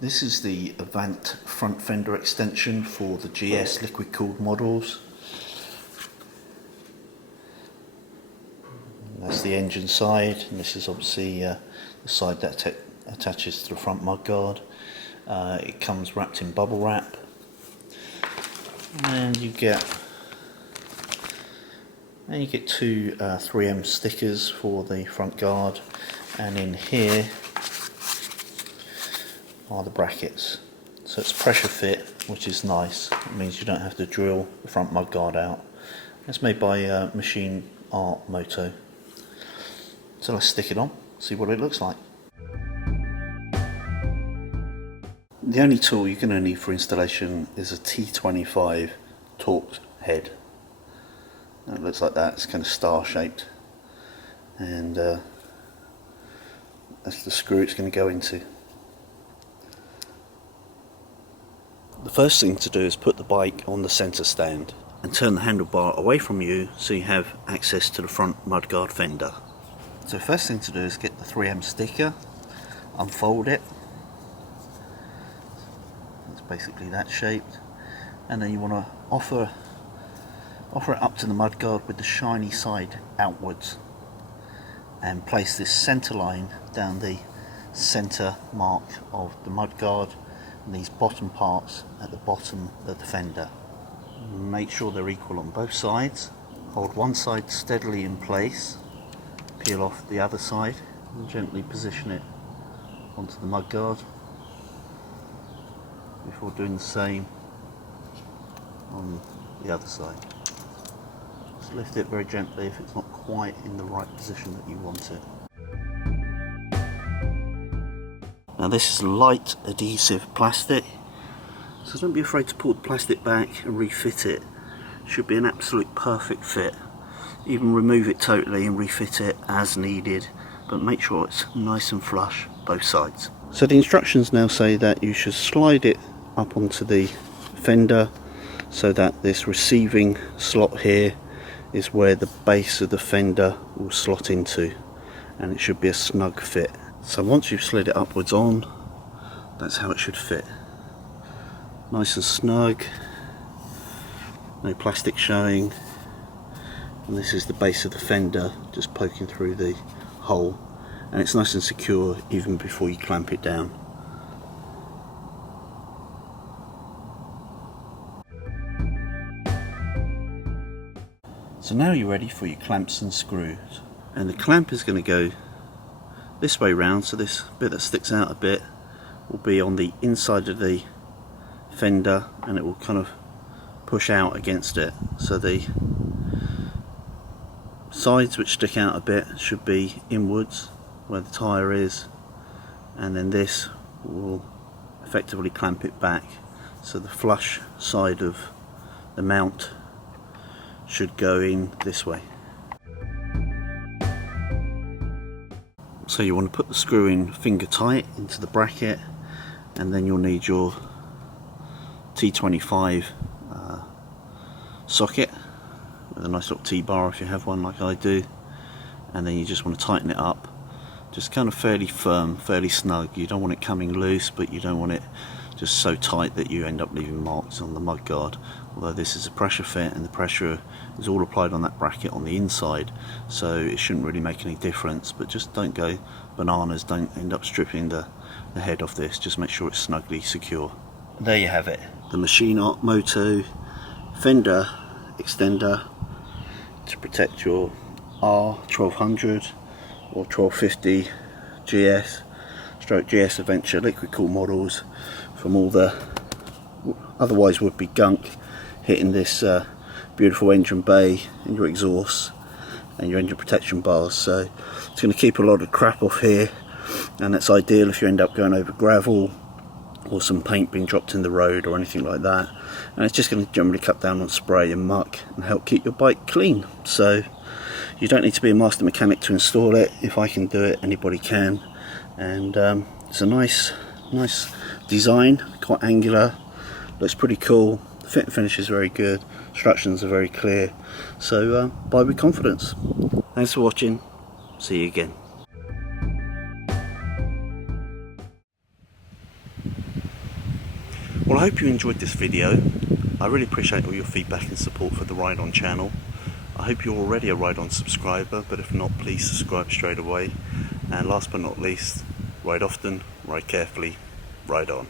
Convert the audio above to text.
This is the Avant front fender extension for the GS liquid cooled models. That's the engine side, and this is obviously the side that attaches to the front mudguard. It comes wrapped in bubble wrap, and you get two 3M stickers for the front guard, and in here are the brackets. So it's pressure fit, which is nice. It means you don't have to drill the front mudguard out. It's made by Machineart Moto. So let's stick it on, see what it looks like. The only tool you're going to need for installation is a T25 torque head. And it looks like that, it's kind of star shaped, and that's the screw it's going to go into. The first thing to do is put the bike on the centre stand and turn the handlebar away from you so you have access to the front mudguard fender. So first thing to do is get the 3M sticker, unfold it. It's basically that shaped, and then you want to offer it up to the mudguard with the shiny side outwards, and place this centre line down the centre mark of the mudguard, and these bottom parts at the bottom of the fender. Make sure they're equal on both sides. Hold one side steadily in place, peel off the other side, and gently position it onto the mudguard before doing the same on the other side. Just lift it very gently if it's not quite in the right position that you want it. Now this is light adhesive plastic, so don't be afraid to pull the plastic back and refit it. It should be an absolute perfect fit. Even remove it totally and refit it as needed, but make sure it's nice and flush both sides. So the instructions now say that you should slide it up onto the fender so that this receiving slot here is where the base of the fender will slot into, and it should be a snug fit. So once you've slid it upwards on, that's how it should fit. Nice and snug, no plastic showing, and this is the base of the fender just poking through the hole, and it's nice and secure even before you clamp it down. So now you're ready for your clamps and screws, and the clamp is going to go this way round, so this bit that sticks out a bit will be on the inside of the fender, and it will kind of push out against it. So the sides which stick out a bit should be inwards where the tyre is, and then this will effectively clamp it back. So the flush side of the mount should go in this way. So you want to put the screw in finger tight into the bracket, and then you'll need your T25 socket with a nice little T-bar if you have one like I do, and then you just want to tighten it up, just kind of fairly firm, fairly snug. You don't want it coming loose, but you don't want it just so tight that you end up leaving marks on the mudguard. Although this is a pressure fit, and the pressure is all applied on that bracket on the inside, so it shouldn't really make any difference. But just don't go bananas, don't end up stripping the head off this. Just make sure it's snugly secure. There you have it, the Machineart Moto fender extender to protect your R1200 or 1250 GS GS Adventure liquid cooled models from all the otherwise would be gunk hitting this beautiful engine bay and your exhaust and your engine protection bars. So it's going to keep a lot of crap off here, and that's ideal if you end up going over gravel or some paint being dropped in the road or anything like that. And it's just going to generally cut down on spray and muck and help keep your bike clean. So you don't need to be a master mechanic to install it. If I can do it, anybody can. And it's a nice design, quite angular, looks pretty cool. The fit and finish is very good, instructions are very clear, so buy with confidence. Thanks for watching, see you again. I hope you enjoyed this video. I really appreciate all your feedback and support for the Ride On channel. I hope you're already a Ride On subscriber, but if not, please subscribe straight away. And last but not least, ride often, ride carefully, ride on.